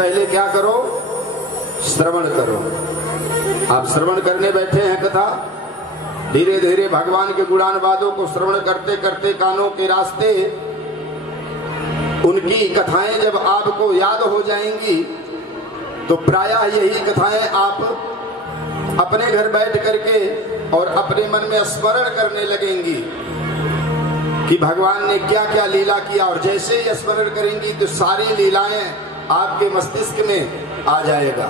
पहले क्या करो? श्रवण करो। आप श्रवण करने बैठे हैं कथा, धीरे धीरे भगवान के गुणानुवादों को श्रवण करते करते कानों के रास्ते उनकी कथाएं जब आपको याद हो जाएंगी तो प्रायः यही कथाएं आप अपने घर बैठ करके और अपने मन में स्मरण करने लगेंगी कि भगवान ने क्या क्या लीला किया। और जैसे ही स्मरण करेंगी तो सारी लीलाएं आपके मस्तिष्क में आ जाएगा,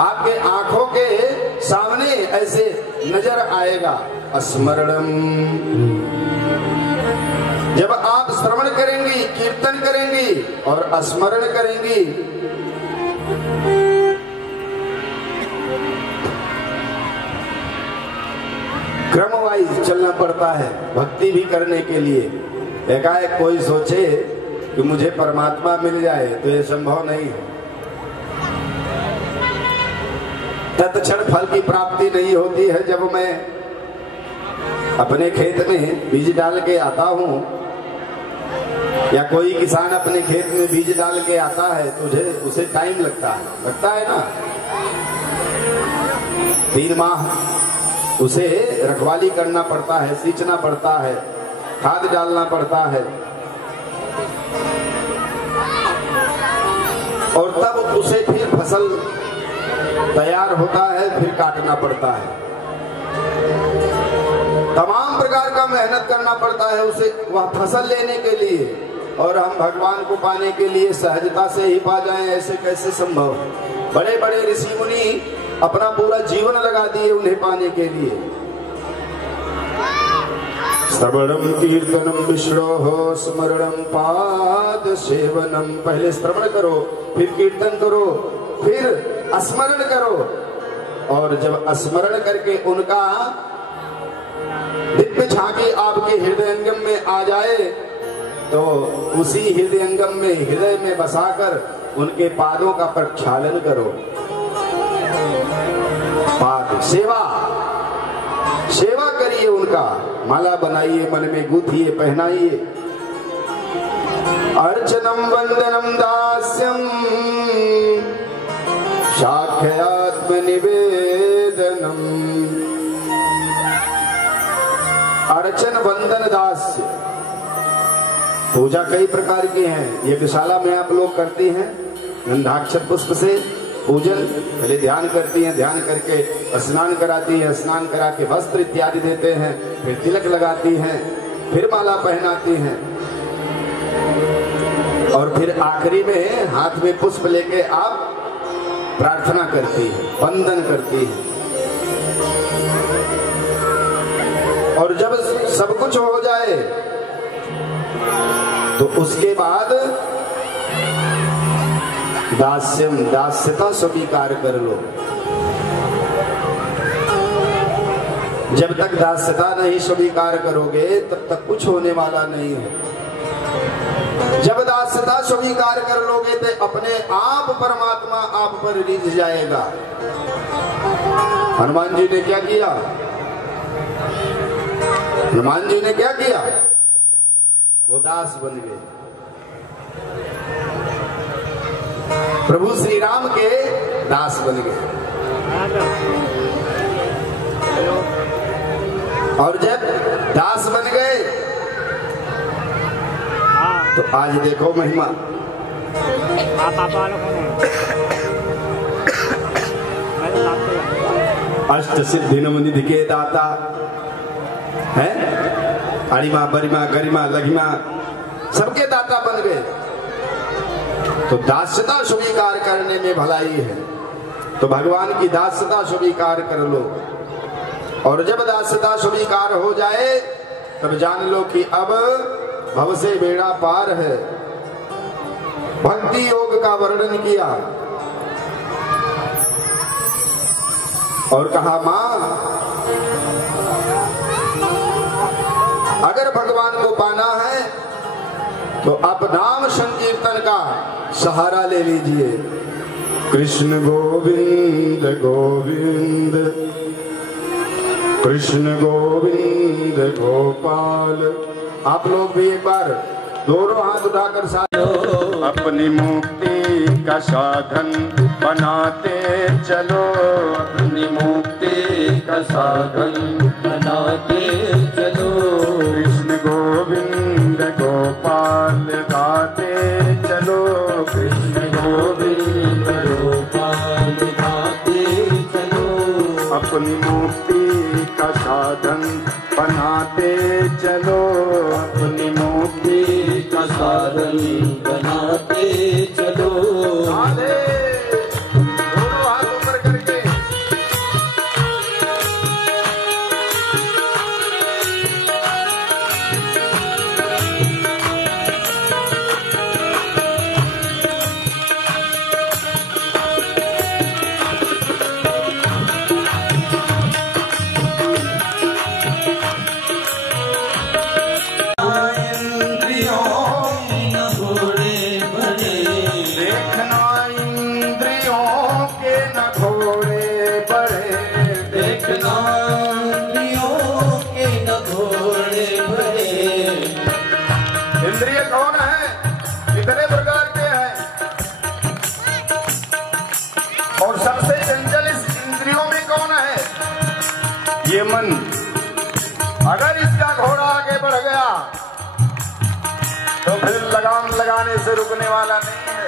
आपके आंखों के सामने ऐसे नजर आएगा। स्मरणम, जब आप श्रवण करेंगी, कीर्तन करेंगी और स्मरण करेंगी, क्रम वाइज चलना पड़ता है भक्ति भी करने के लिए। एकाएक कोई सोचे कि मुझे परमात्मा मिल जाए तो ये संभव नहीं है। तत्क्षण फल की प्राप्ति नहीं होती है। जब मैं अपने खेत में बीज डाल के आता हूँ या कोई किसान अपने खेत में बीज डाल के आता है तो उसे टाइम लगता है ना। 3 माह उसे रखवाली करना पड़ता है, सींचना पड़ता है, खाद डालना पड़ता है और तब उसे फिर फसल तैयार होता है, फिर काटना पड़ता है। तमाम प्रकार का मेहनत करना पड़ता है उसे वह फसल लेने के लिए। और हम भगवान को पाने के लिए सहजता से ही पा जाएं, ऐसे कैसे संभव? बड़े बड़े ऋषि मुनि अपना पूरा जीवन लगा दिए उन्हें पाने के लिए। श्रवणम कीर्तनम विष्णोः स्मरणम पाद सेवनम। पहले श्रवण करो, फिर कीर्तन करो, फिर स्मरण करो। और जब स्मरण करके उनका दिव्य झांकी आपके हृदयंगम में आ जाए तो उसी हृदयंगम में, हृदय में बसाकर उनके पादों का प्रक्षालन करो। पाद सेवा, सेवा करिए उनका, माला बनाइए, मन में गूंथिए, पहनाइए। अर्चनम वंदनम दास्यम साख्यात्म निवेदनम। अर्चन वंदन दास्य। पूजा कई प्रकार की है। ये विशाला में आप लोग करते हैं, गंधाक्षर पुष्प से पूजन। पहले ध्यान करती हैं, ध्यान करके स्नान कराती हैं, स्नान करा के वस्त्र इत्यादि देते हैं, फिर तिलक लगाती हैं, फिर माला पहनाती हैं और फिर आखिरी में हाथ में पुष्प लेके आप प्रार्थना करती है, वंदन करती है। और जब सब कुछ हो जाए तो उसके बाद दास्यम, दास्यता स्वीकार कर लो। जब तक दास्यता नहीं स्वीकार करोगे तब तक कुछ होने वाला नहीं है। जब दास्यता स्वीकार कर लोगे तो अपने आप परमात्मा आप पर रिझ जाएगा। हनुमान जी ने क्या किया? हनुमान जी ने क्या किया? वो दास बन गए। प्रभु श्री राम के दास बन गए। और जब दास बन गए तो आज देखो महिमा। अष्ट सिद्धि निधि के दाता है, अणिमा बरिमा गरिमा लघिमा सबके दाता बन गए। तो दास्यता स्वीकार करने में भलाई है। तो भगवान की दास्यता स्वीकार कर लो। और जब दास्यता स्वीकार हो जाए तब जान लो कि अब भव से बेड़ा पार है। भक्ति योग का वर्णन किया और कहा, मां अगर भगवान को पाना है तो आप नाम संकीर्तन का सहारा ले लीजिए। कृष्ण गोविंद गोविंद कृष्ण गोविंद गोपाल। आप लोग भी एक बार दोनों हाथ उठाकर साथ अपनी मुक्ति का साधन बनाते चलो, अपनी मुक्ति का साधन बनाते चलो। कृष्ण गोविंद गोपाल गाते चलो, कृष्ण गोविंद गोपाल गाते चलो। अपनी मुक्ति का साधन बनाते चलो, अपनी मुक्ति का साधन बनाते चलो। आधे दोनों हाथ ऊपर करके इंद्रिय कौन है, कितने प्रकार के हैं और सबसे चंचल इस इंद्रियों में कौन है? ये मन। अगर इसका घोड़ा आगे बढ़ गया तो फिर लगाम लगाने से रुकने वाला नहीं है।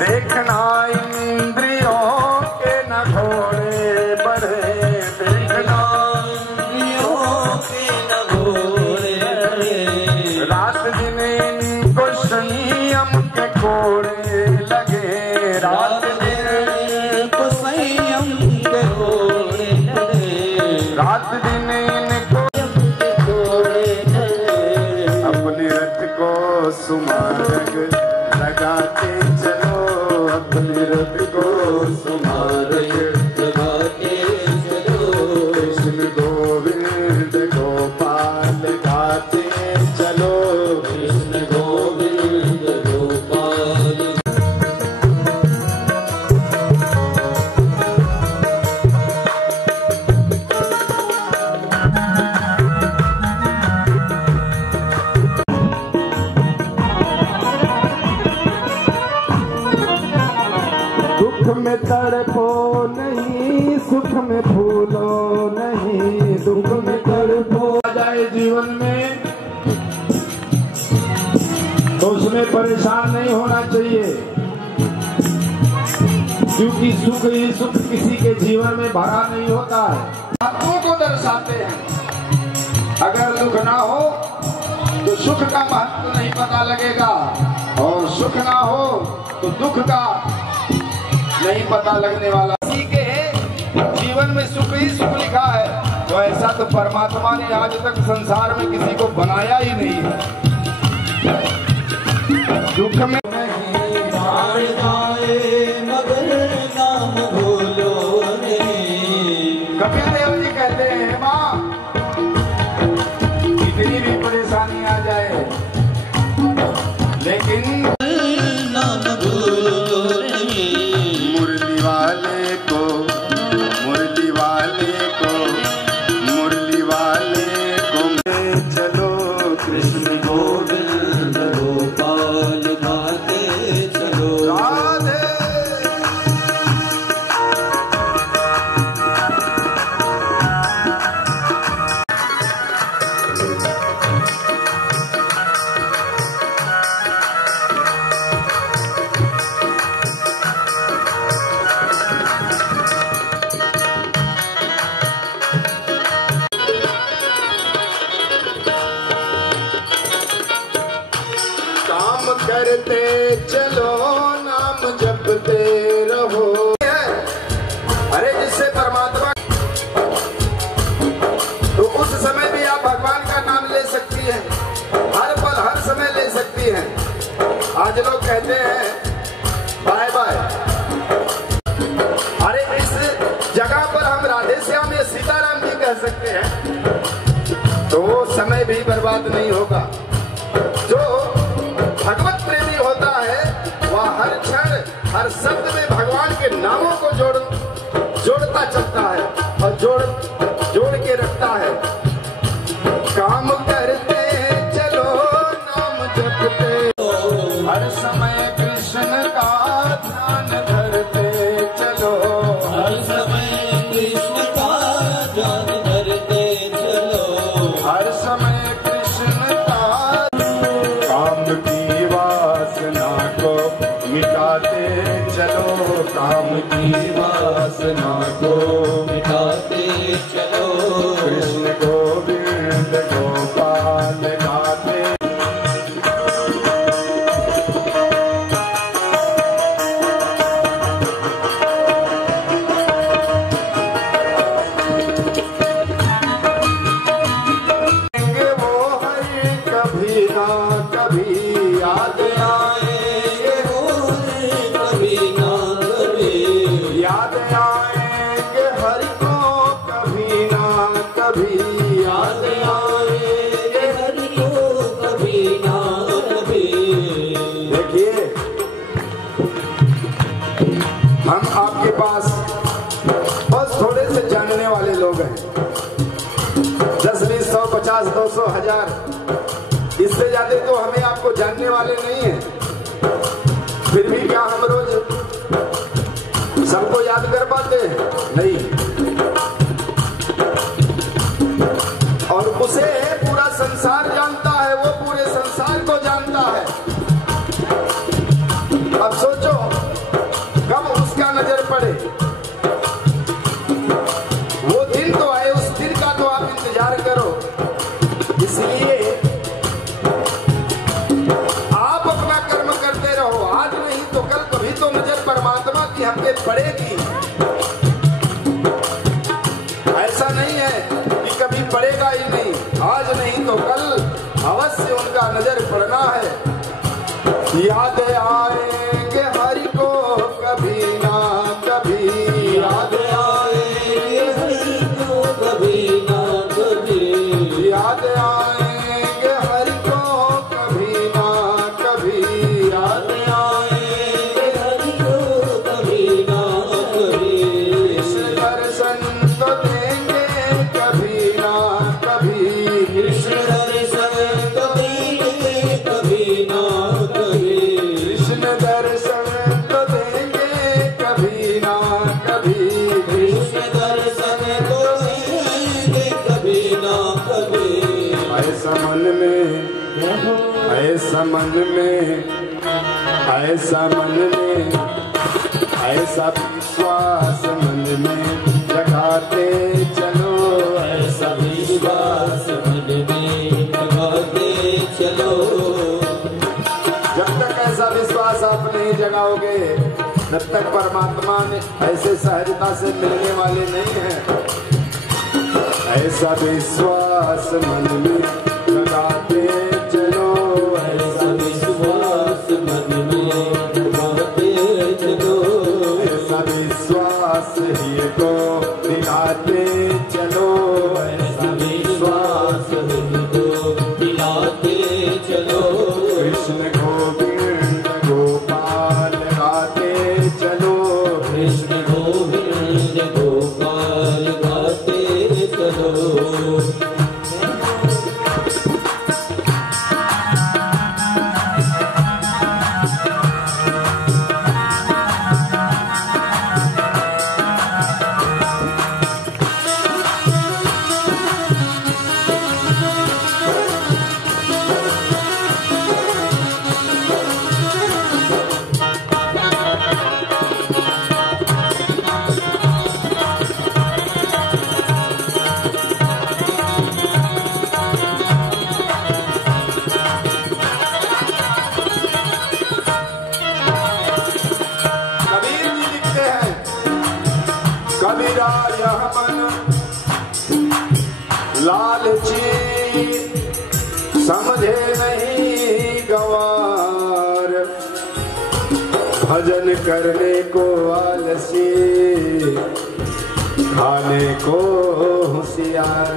देखना इंद्रियों के न घोड़े बढ़े, देखना इंद्रियों के न घोड़े बढ़े। रात दिन इनको संयम के कोड़े लगे, रात दिन को संयम के घोड़े लगे। रात दिन इनको घोड़े लगे। अपने रथ को सुमारग लगाते चलो, अपने रथ को सुमारग लगाते चलो। कृष्ण गोविंद गोपाल गाते चलो, कृष्ण गोविंद गोपाल। दुख में तड़पो नहीं, सुख में भूलो नहीं, दुख में तड़पो आ जाए जीवन में तो उसमें परेशान नहीं होना चाहिए, क्योंकि सुख ही सुख किसी के जीवन में भरा नहीं होता है। बातों को दर्शाते हैं। अगर दुख ना हो तो सुख का महत्व नहीं पता लगेगा, और सुख ना हो तो दुख का नहीं पता लगने वाला। किसी के जीवन में सुख ही सुख लिखा है, तो ऐसा तो परमात्मा ने आज तक संसार में किसी को बनाया ही नहीं है। दुख में प्राण जाए मगर नाम भूलो नहीं। कपिल देव जी कहते हैं, माँ कितनी भी परेशानी आ जाए लेकिन नाम भूलो नहीं। मुरली वाले को, मुरली वाले को, मुरली वाले को चलो, कृष्ण गोविंद गोपाल गाते चलो। राधे। काम करते चलो, नाम जपते रहो। अरे जिससे परमात्मा, तो उस समय भी आप भगवान का नाम ले सकती हैं, हर पल हर समय ले सकती हैं। आज लोग कहते हैं बाय बाय, अरे इस जगह पर हम राधे श्याम या सीताराम जी कह सकते हैं, तो वो समय भी बर्बाद नहीं होगा। जो भगवत प्रेमी होता है वह हर क्षण हर शब्द में भगवान के नामों को जोड़ता चलता है और जोड़ के रखता है। काम करते चलो, चलो, काम की वासना को मिटाते चलो। कृष्ण गोविंद गोपाल गाते। कभी याद आएंगे, कभी ना कभी याद आएंगे हरि को, कभी ना कभी याद आएंगे हरि को, कभी ना कभी। देखिए, हम आपके पास बस थोड़े से जानने वाले लोग हैं, 10, 20, 100, 50, 200, 1000, इससे ज्यादा तो हमें आपको जानने वाले नहीं हैं। फिर भी क्या हम रोज सबको याद कर पाते हैं? नहीं। और उसे पूरा संसार जानता है, वो पूरे संसार को जानता है। अब सोचो कब उसका नजर पड़े। वो दिन तो आए, उस दिन का तो आप इंतजार करो। इसलिए तो नजर परमात्मा की हम पे पड़ेगी। ऐसा नहीं है कि कभी पड़ेगा ही नहीं, आज नहीं तो कल अवश्य उनका नजर पड़ना है। याद आएंगे हरि को, कभी ना कभी याद आएंगे हरि को, कभी ना कभी याद आएंगे हरि को, कभी ना कभी याद ऐसा मन में, ऐसा मन में, ऐसा विश्वास मन में जगाते चलो, ऐसा विश्वास मन में जगाते चलो। जब तक ऐसा विश्वास आप नहीं जगाओगे, तब तक परमात्मा ने ऐसे सहजता से मिलने वाले नहीं हैं। ऐसा विश्वास मन में जगाते चलो, ऐसा विश्वास मन में जगाते चलो। ऐसा विश्वास ही को दिलाते चलो, ऐसा विश्वास को दिलाते चलो। कृष्ण गोविंद गोपाल गाते चलो, कृष्ण गोविंद गोपाल गाते चलो। कबीरा यह मन लालची, समझे नहीं गवार, भजन करने को आलसी, खाने को होशियार।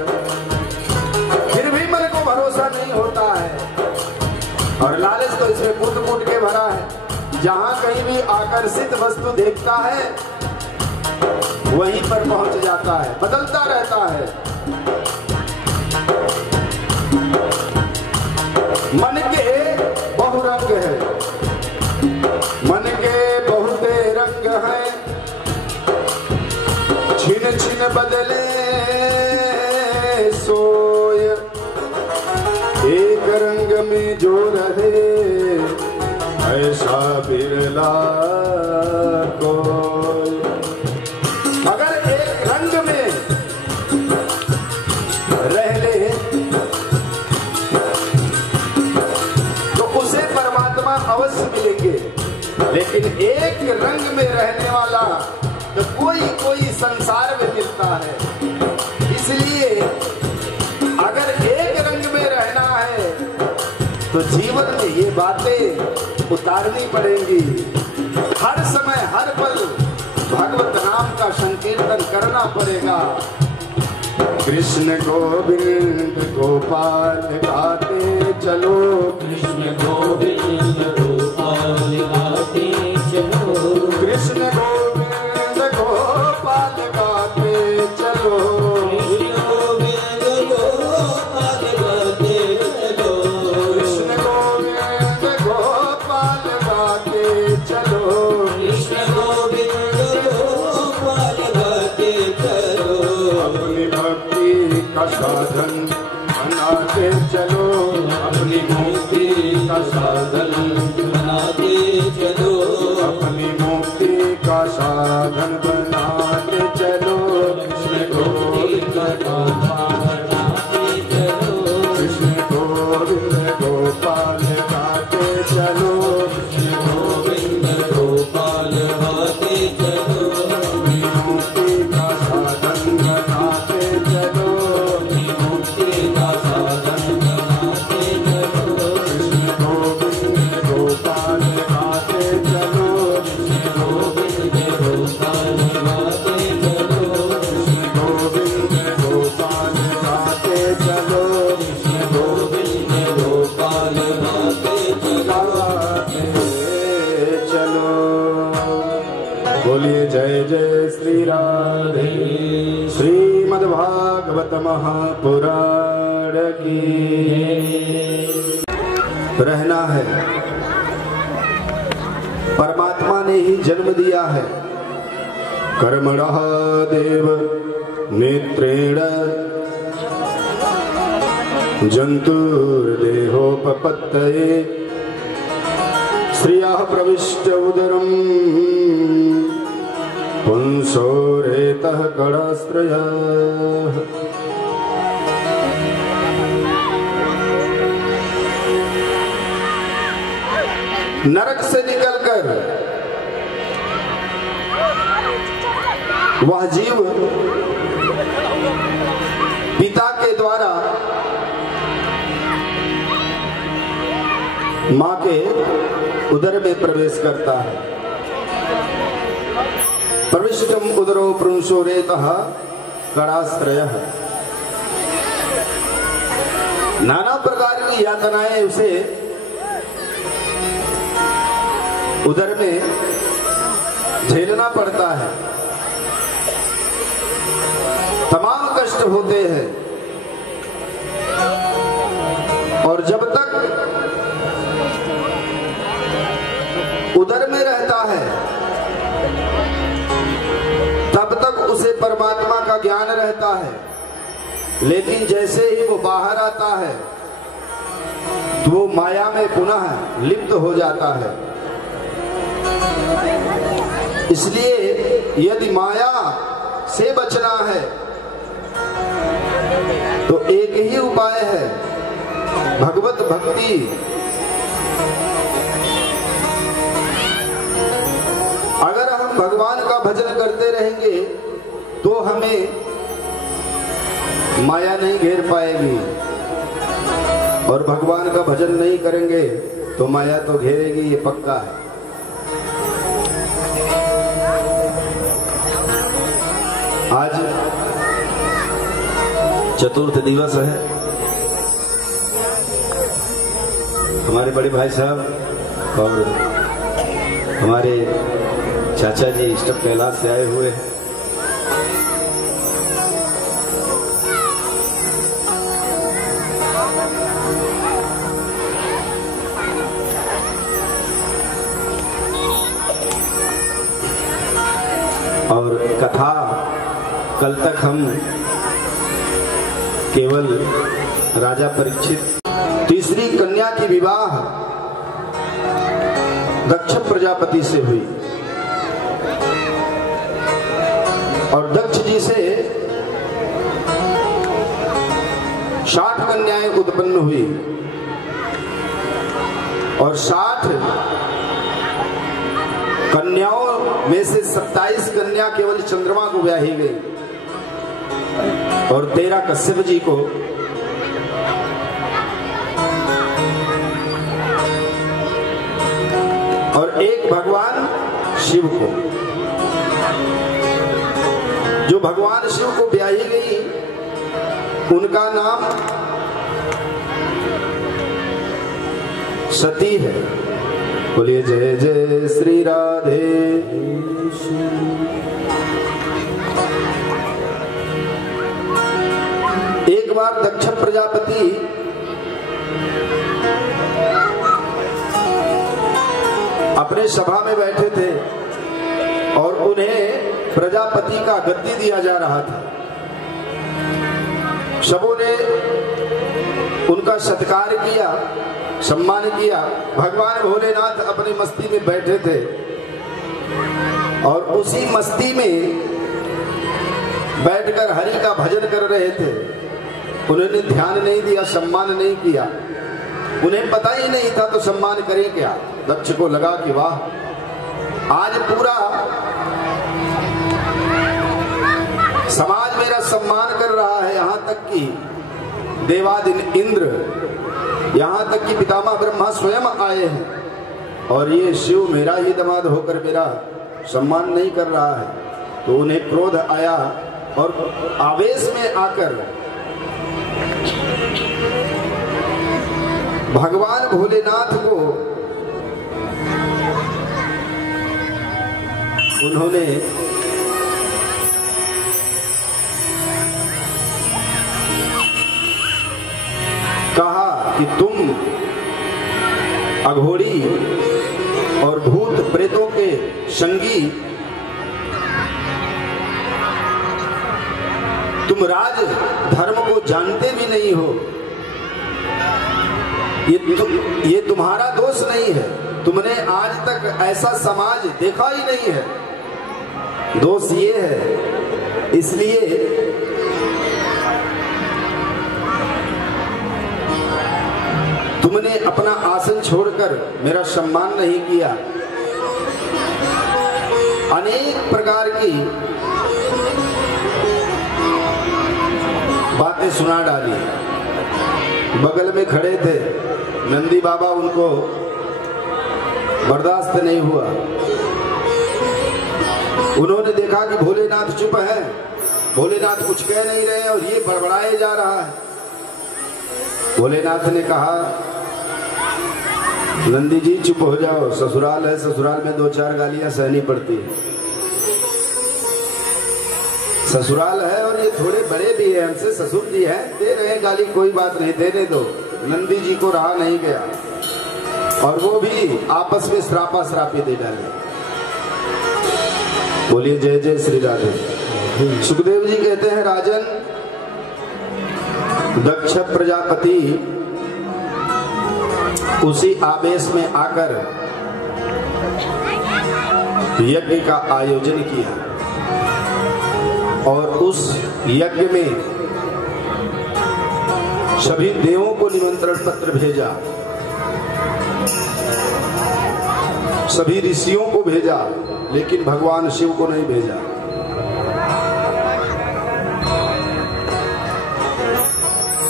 फिर भी मन को भरोसा नहीं होता है, और लालच तो इसमें कूट कूट के भरा है। जहां कहीं भी आकर्षित वस्तु देखता है वहीं पर पहुंच जाता है, बदलता रहता है। मन के बहुरंग है, मन के बहुते रंग हैं, छिन छिन बदले सोय, एक रंग में जो रहे ऐसा बिरला लेकिन एक रंग में रहने वाला तो कोई संसार में मिलता है। इसलिए अगर एक रंग में रहना है तो जीवन में ये बातें उतारनी पड़ेंगी। हर समय हर पल भगवत नाम का संकीर्तन करना पड़ेगा। कृष्ण गोविंद गोपाल गाते चलो, कृष्ण गोविंद गोपाल गाते चलो, कृष्ण गोविंद गोपाल गाते चलो, कृष्ण गोविंद गोपाल गाते चलो, कृष्ण गोविंद गोपाल गाते चलो, कृष्ण गोविंद गोपाल गाते चलो, अपनी भक्ति का साधन बनाते चलो, अपनी मुक्ति का साधन, बनाते चलो, अपनी मुक्ति का साधन बनाते चलो। कृष्ण गोविंद गोपाल, कृष्ण गोविंद गोपाल गाते चलो, कृष्ण गोविंद गोपाल गाते चलो, अपनी मुक्ति का साधन बनाते चलो, मुक्ति का साधन बनाते चलो, कृष्ण गोविंद गोपाल गाते चलो, गोविंद गोपाल गाते चलो, गोविंद गोपाल गाते चलो, गोविंद गोपाल गाते चलो। गाते चलो। बोलिए जय जय श्री राधे। श्रीमद्भागवत महापुराण की रहना है। परमात्मा ने ही जन्म दिया है। कर्मणः देव नेत्रेण जंतुर्देहोपपत्तये श्रियः प्रविष्ट उदरम् पुंसो रेतः कणाश्रयः। नरक से निकलकर वह जीव पिता के द्वारा मां के उदर में प्रवेश करता है। प्रविष्टम उदरो पुंसो रेतः कणाश्रयः। नाना प्रकार की यातनाएं उसे उदर में झेलना पड़ता है। तमाम कष्ट होते हैं और जब तक उदर में रहता है तब तक उसे परमात्मा का ज्ञान रहता है। लेकिन जैसे ही वो बाहर आता है तो वो माया में पुनः लिप्त हो जाता है। इसलिए यदि माया से बचना है तो एक ही उपाय है, भगवत भक्ति। अगर हम भगवान का भजन करते रहेंगे तो हमें माया नहीं घेर पाएगी, और भगवान का भजन नहीं करेंगे तो माया तो घेरेगी, ये पक्का है। आज चतुर्थ दिवस है। हमारे बड़े भाई साहब और हमारे चाचा जी स्टप कैलाश से आए हुए हैं। और कथा कल तक हम केवल राजा परीक्षित तीसरी कन्या की विवाह दक्ष प्रजापति से हुई और दक्ष जी से 60 कन्याएं उत्पन्न हुई और 60 में से 27 कन्या केवल चंद्रमा को ब्याही गई और 13 कश्यप जी को। और एक भगवान शिव को। जो भगवान शिव को ब्याही गई उनका नाम सती है। बोलिए जय जय श्री राधे। एक बार दक्ष प्रजापति अपने सभा में बैठे थे और उन्हें प्रजापति का गद्दी दिया जा रहा था। सबों ने उनका सत्कार किया, सम्मान किया। भगवान भोलेनाथ अपनी मस्ती में बैठे थे और उसी मस्ती में बैठकर हरि का भजन कर रहे थे। उन्होंने ध्यान नहीं दिया, सम्मान नहीं किया। उन्हें पता ही नहीं था तो सम्मान करें क्या। दक्ष को लगा कि वाह, आज पूरा समाज मेरा सम्मान कर रहा है। यहाँ तक कि देवादिन इंद्र, यहाँ तक कि पितामह ब्रह्मा स्वयं आए हैं और ये शिव मेरा ही दामाद होकर मेरा सम्मान नहीं कर रहा है। तो उन्हें क्रोध आया और आवेश में आकर भगवान भोलेनाथ को उन्होंने कहा कि तुम अघोरी और भूत प्रेतों के संगी, तुम राज धर्म को जानते भी नहीं हो। ये तुम्हारा दोष नहीं है, तुमने आज तक ऐसा समाज देखा ही नहीं है। दोष ये है, इसलिए तुमने अपना आसन छोड़कर मेरा सम्मान नहीं किया। अनेक प्रकार की बातें सुना डाली। बगल में खड़े थे नंदी बाबा, उनको बर्दाश्त नहीं हुआ। उन्होंने देखा कि भोलेनाथ चुप है, भोलेनाथ कुछ कह नहीं रहे और ये बड़बड़ाए जा रहा है। भोलेनाथ ने कहा, नंदी जी चुप हो जाओ, ससुराल है, ससुराल में 2-4 गालियां सहनी पड़ती है। ससुराल है और ये थोड़े बड़े भी हैं हमसे, ससुर जी हैं, दे रहे हैं गाली, कोई बात नहीं, देने दो। नंदी जी को रहा नहीं गया और वो भी आपस में श्रापा श्रापी दे डाले। बोलिए जय जय श्री राधे। सुखदेव जी कहते हैं, राजन, दक्ष प्रजापति उसी आवेश में आकर यज्ञ का आयोजन किया और उस यज्ञ में सभी देवों को निमंत्रण पत्र भेजा, सभी ऋषियों को भेजा, लेकिन भगवान शिव को नहीं भेजा।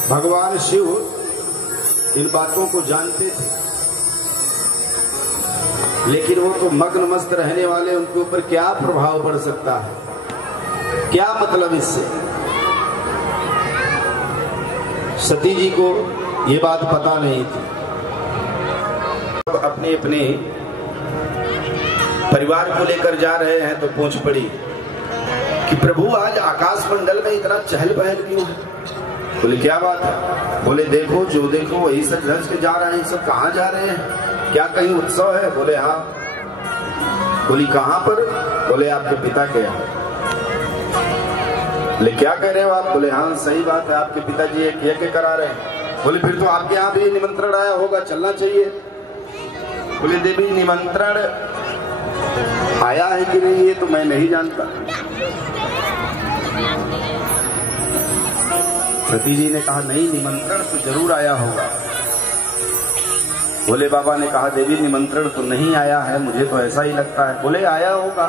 भगवान शिव इन बातों को जानते थे, लेकिन वो तो मग्न मस्त रहने वाले, उनके ऊपर क्या प्रभाव पड़ सकता है, क्या मतलब इससे। सती जी को ये बात पता नहीं थी। अपने अपने परिवार को लेकर जा रहे हैं तो पूछ पड़ी कि प्रभु आज आकाश मंडल में इतना चहल पहल क्यों है। बोले क्या बात है। बोले देखो, जो देखो वही सब धस के जा रहे हैं। सब कहाँ जा रहे हैं, क्या कहीं उत्सव है। बोले हाँ। बोली कहाँ पर। बोले आपके पिता के यहाँ। बोले क्या कह रहे हो आप। बोले हाँ सही बात है, आपके पिताजी एक यज्ञ करा रहे हैं। बोले फिर तो आपके यहाँ भी निमंत्रण आया होगा, चलना चाहिए। बोले देवी निमंत्रण आया है कि नहीं ये तो मैं नहीं जानता। सती जी ने कहा नहीं, निमंत्रण तो जरूर आया होगा। भोले बाबा ने कहा देवी निमंत्रण तो नहीं आया है, मुझे तो ऐसा ही लगता है। बोले आया होगा,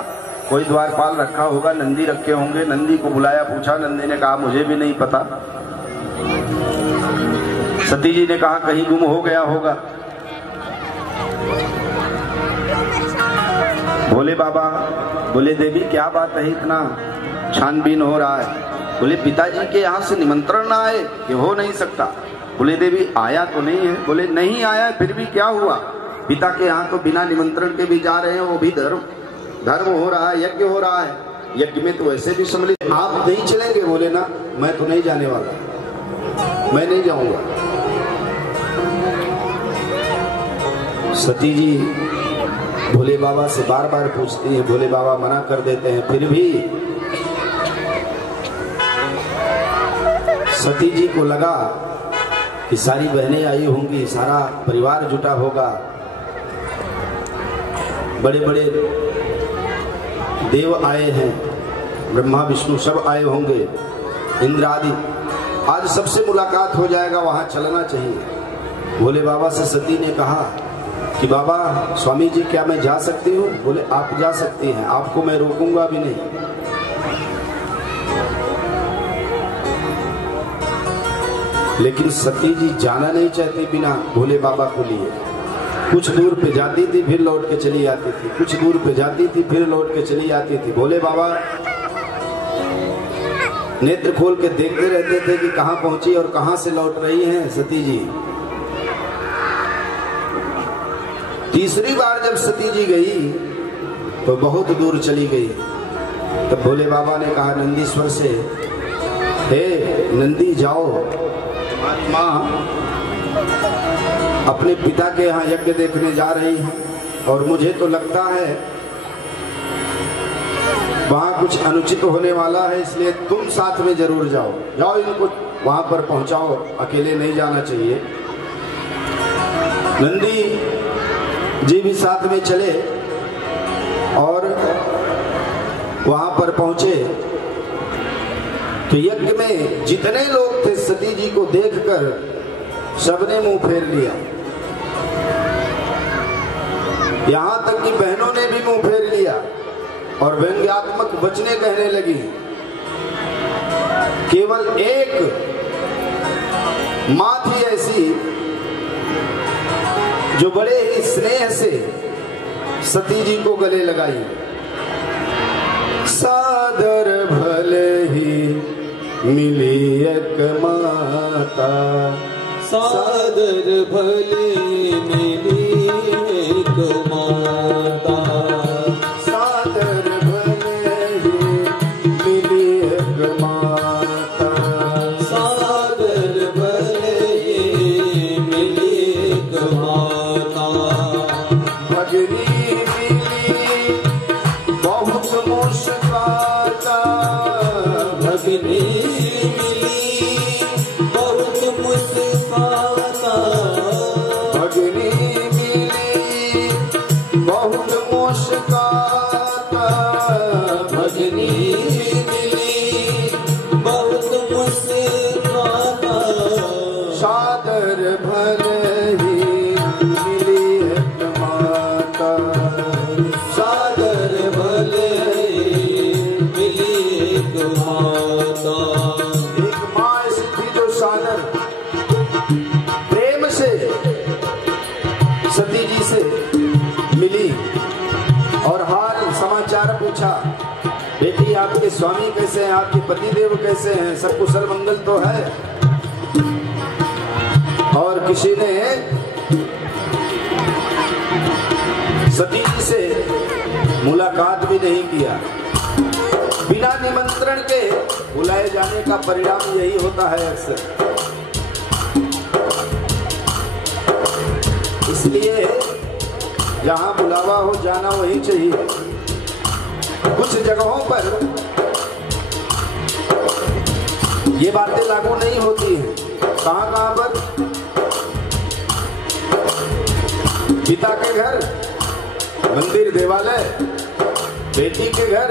कोई द्वारपाल रखा होगा, नंदी रखे होंगे। नंदी को बुलाया, पूछा, नंदी ने कहा मुझे भी नहीं पता। सती जी ने कहा कहीं गुम हो गया होगा। भोले बाबा बोले देवी क्या बात है, इतना छानबीन हो रहा है? बोले पिताजी के यहाँ से निमंत्रण ना आए, ये हो नहीं सकता। बोले देवी आया तो नहीं है? बोले नहीं आया, फिर भी क्या हुआ? पिता के यहाँ तो बिना निमंत्रण के भी जा रहे हैं, वो भी धर्म हो रहा है, यज्ञ हो रहा है, यज्ञ में तो ऐसे भी सम्मिलित। आप नहीं चलेंगे? बोले ना, मैं तो नहीं जाने वाला, मैं नहीं जाऊंगा। सती जी भोले बाबा से बार बार पूछती हैं, भोले बाबा मना कर देते हैं। फिर भी सती जी को लगा कि सारी बहनें आई होंगी, सारा परिवार जुटा होगा, बड़े बड़े देव आए हैं, ब्रह्मा विष्णु सब आए होंगे, इंद्र आदि, आज सबसे मुलाकात हो जाएगा, वहां चलना चाहिए। भोले बाबा से सती ने कहा कि बाबा स्वामी जी क्या मैं जा सकती हूँ? बोले आप जा सकती हैं, आपको मैं रोकूंगा भी नहीं। लेकिन सती जी जाना नहीं चाहती बिना भोले बाबा को लिए। कुछ दूर पे जाती थी, फिर लौट के चली आती थी, कुछ दूर पे जाती थी, फिर लौट के चली आती थी। भोले बाबा नेत्र खोल के देखते रहते थे कि कहाँ पहुंची और कहाँ से लौट रही हैं सती जी। तीसरी बार जब सती जी गई तो बहुत दूर चली गई। तब भोले बाबा ने कहा नंदीश्वर से, हे नंदी जाओ, माँ अपने पिता के यहाँ यज्ञ देखने जा रही है और मुझे तो लगता है वहां कुछ अनुचित होने वाला है, इसलिए तुम साथ में जरूर जाओ, जाओ इनको वहां पर पहुंचाओ, अकेले नहीं जाना चाहिए। नंदी जी भी साथ में चले और वहां पर पहुंचे तो यज्ञ में जितने लोग थे सती जी को देखकर सबने मुंह फेर लिया, यहां तक कि बहनों ने भी मुंह फेर लिया और व्यंग्यात्मक वचने कहने लगी। केवल एक मां थी ऐसी जो बड़े ही स्नेह से सती जी को गले लगाई। सादर भले ही मिली एक माता, सादर भले मिली एक माता, सादर भले ही मिली एक माता, सादर भले मिली एक माता, भगनी मिली बहुत मुस्काता, भगनी मिली बहुत मुस्काता, भगनी मिली बहुत मुस्काता, भगनी मिली बहुत मुस्काता, सादर भले ही मिली एक माता, सादर भले मिली एक माता। एक माँ ऐसी थी जो सादर प्रेम से सती जी से मिली और हाल समाचार पूछा, बेटी आपके स्वामी कैसे हैं, आपके पतिदेव कैसे हैं, सब कुशल मंगल तो है। और किसी ने सती जी से मुलाकात भी नहीं किया। बिना निमंत्रण के बुलाए जाने का परिणाम यही होता है अक्सर। इसलिए जहां बुलावा हो जाना वही चाहिए। कुछ जगहों पर ये बातें लागू नहीं होती हैं। कहां पर? पिता के घर, मंदिर देवालय, बेटी के घर,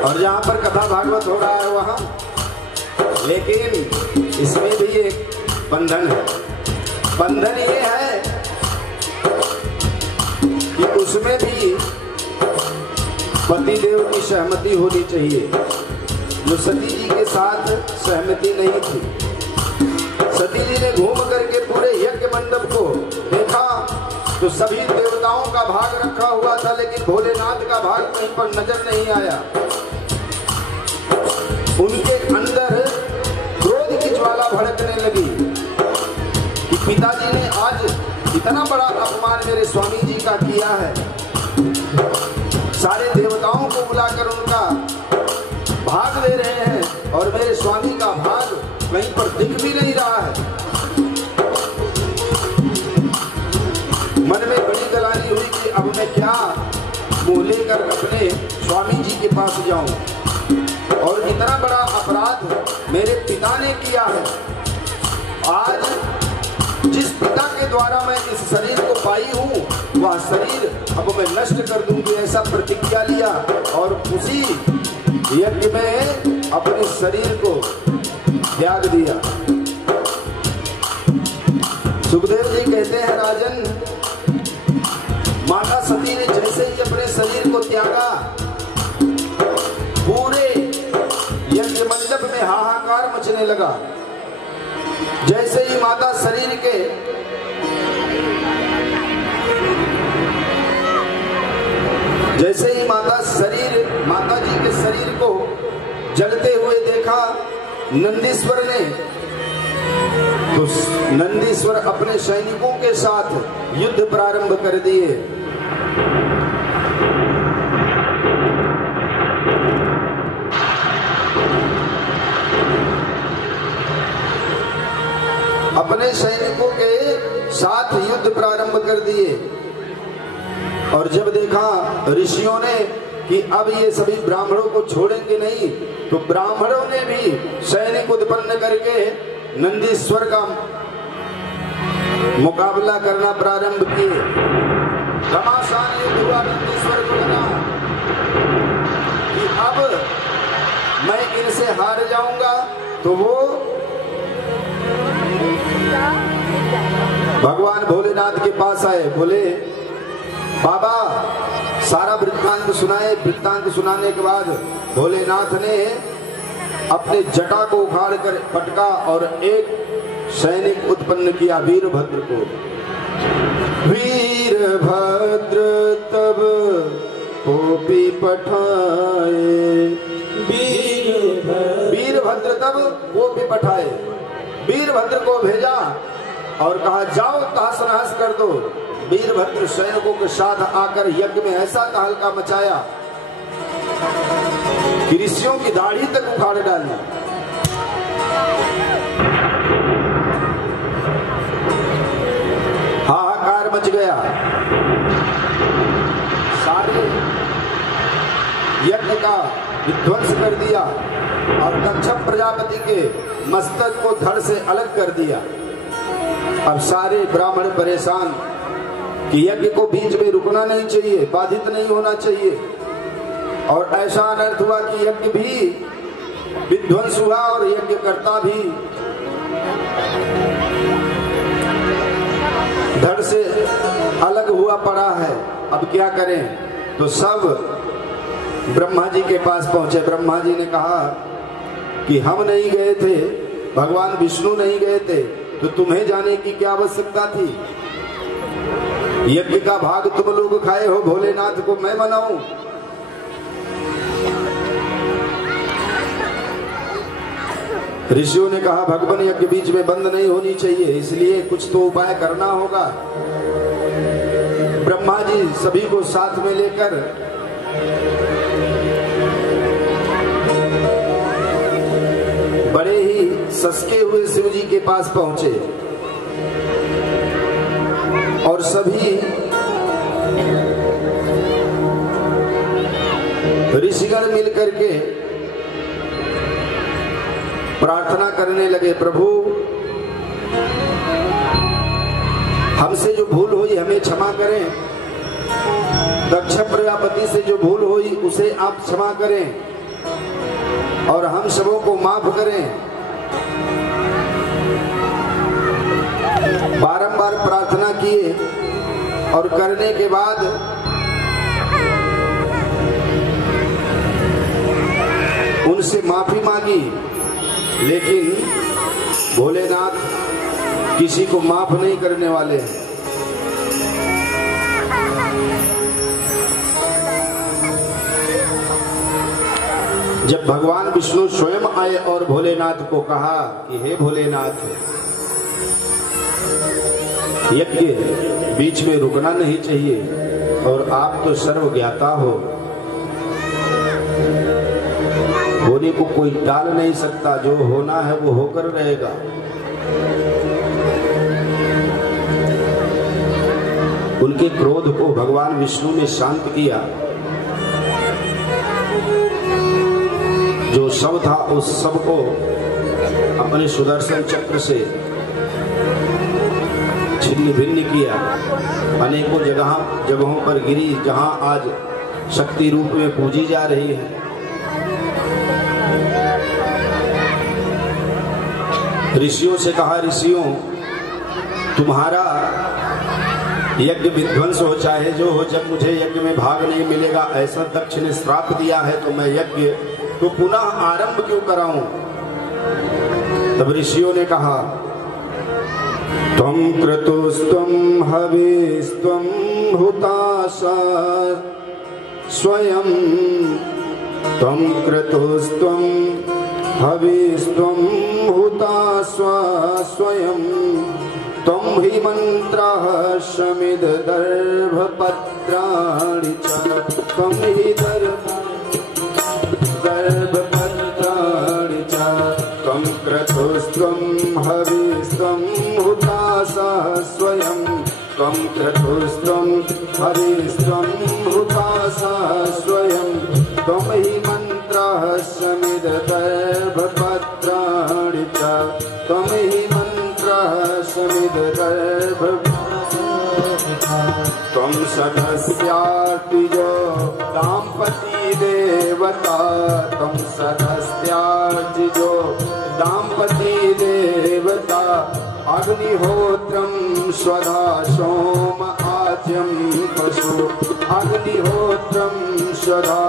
और जहां पर कथा भागवत हो रहा है वहां। लेकिन इसमें भी एक बंधन है। बंधन ये है कि उसमें भी पतिदेव की सहमति होनी चाहिए। जो सती जी के साथ सहमति नहीं थी, सती जी ने घूम करके पूरे यज्ञ मंडप को देखा तो सभी देवताओं का भाग रखा हुआ था, लेकिन भोलेनाथ का भाग कहीं पर नजर नहीं आया। उनके अंदर क्रोध की ज्वाला भड़कने लगी कि पिताजी ने आज इतना बड़ा अपमान मेरे स्वामी जी का किया है। सारे देवताओं को बुलाकर उनका भाग दे रहे हैं और मेरे स्वामी का भाग कहीं पर दिख भी नहीं रहा है। मन में बड़ी गलानी हुई कि अब मैं क्या मुंह लेकर अपने स्वामी जी के पास जाऊं, और इतना बड़ा अपराध मेरे पिता ने किया है। आज जिस पिता के द्वारा मैं इस शरीर को पाई हूँ वह शरीर अब मैं नष्ट कर दूंगी, ऐसा प्रतिज्ञा लिया और उसी यज्ञ में अपने शरीर को त्याग दिया। सुखदेव जी कहते हैं, राजन, माता सती ने जैसे ही अपने शरीर को त्यागा, पूरे यज्ञ मंडप में हाहाकार मचने लगा। जैसे ही माता शरीर के माता जी के शरीर को जलते हुए देखा नंदीश्वर ने, तो नंदीश्वर अपने सैनिकों के साथ युद्ध प्रारंभ कर दिए। अपने सैनिकों के साथ युद्ध प्रारंभ कर दिए और जब देखा ऋषियों ने कि अब ये सभी ब्राह्मणों को छोड़ेंगे नहीं, तो ब्राह्मणों ने भी सैनिक उत्पन्न करके नंदीश्वर का मुकाबला करना प्रारंभ किए। घमासान युद्ध हुआ। नंदीश्वर को लगा कि अब मैं इनसे हार जाऊंगा, तो वो भगवान भोलेनाथ के पास आए। बोले, बाबा सारा वृत्तांत सुनाए। वृत्तांत सुनाने के बाद भोलेनाथ ने अपने जटा को उखाड़ कर पटका और एक सैनिक उत्पन्न किया, वीरभद्र को। वीरभद्र तब कोपी पठाए, वीरभद्र तब कोपी पठाए। वीरभद्र को भेजा और कहा, जाओ तहस नहस कर दो। वीरभद्र सैनिकों के साथ आकर यज्ञ में ऐसा तहलका मचाया कि ऋषियों की दाढ़ी तक उखाड़ डाली। हाहाकार मच गया। सारे यज्ञ का विध्वंस कर दिया और दक्ष प्रजापति के मस्तक को धड़ से अलग कर दिया। अब सारे ब्राह्मण परेशान कि यज्ञ को बीच में रुकना नहीं चाहिए, बाधित नहीं होना चाहिए। और ऐसा अनर्थ हुआ कि यज्ञ भी विध्वंस हुआ और यज्ञकर्ता भी धड़ से अलग हुआ पड़ा है। अब क्या करें? तो सब ब्रह्मा जी के पास पहुंचे। ब्रह्मा जी ने कहा कि हम नहीं गए थे, भगवान विष्णु नहीं गए थे, तो तुम्हें जाने की क्या आवश्यकता थी? यज्ञ का भाग तुम लोग खाए हो, भोलेनाथ को मैं मनाऊं? ऋषियों ने कहा, भगवान यज्ञ बीच में बंद नहीं होनी चाहिए, इसलिए कुछ तो उपाय करना होगा। ब्रह्मा जी सभी को साथ में लेकर बड़े ही ससके हुए शिव जी के पास पहुंचे और सभी ऋषिगण मिलकर के प्रार्थना करने लगे, प्रभु हमसे जो भूल हुई हमें क्षमा करें, दक्ष प्रजापति से जो भूल हुई उसे आप क्षमा करें और हम सबों को माफ करें। बारंबार प्रार्थना किए और करने के बाद उनसे माफी मांगी, लेकिन भोलेनाथ किसी को माफ नहीं करने वाले हैं। जब भगवान विष्णु स्वयं आए और भोलेनाथ को कहा कि हे भोलेनाथ, यज्ञ बीच में रुकना नहीं चाहिए और आप तो सर्वज्ञाता हो, होने को कोई टाल नहीं सकता, जो होना है वो होकर रहेगा। उनके क्रोध को भगवान विष्णु ने शांत किया। जो शव था उस सब को अपने सुदर्शन चक्र से छिन्न भिन्न किया, अनेकों जगहों पर गिरी जहां आज शक्ति रूप में पूजी जा रही है। ऋषियों से कहा, ऋषियों तुम्हारा यज्ञ विध्वंस हो चाहे जो हो, जब मुझे यज्ञ में भाग नहीं मिलेगा ऐसा दक्ष ने श्राप दिया है तो मैं यज्ञ तो पुनः आरंभ क्यों कराऊं। तब ऋषियों ने कहा, त्वं क्रतुस्त्वं हविस्त्वं हुताशा स्वयं, त्वं क्रतुस्त्वं हविस्त्वं हुताशा स्वयं, त्वं हि मंत्रः शमिद दर्भपत्राणि च, त्वं हि दर्भपत्राणि च, त्वं क्रतुस्त्वं हविस्त्वं हुताशः स्वयं, त्वं क्रतुस्त्वं हविस्त्वं हुताशः स्वयं, त्वं हि मंत्रः शमिद दर्भपत्राणि च, त्वं हि मंत्रः शमिद दर्भपत्राणि च, त्वं सदस्यार्तिजो दाम्पती देवता, त्वं सदस्यार्तिजो दाम्पती देवता, अग्निहोत्रं स्वधा सोम आज्यं पशु, अग्निहोत्रं स्वधा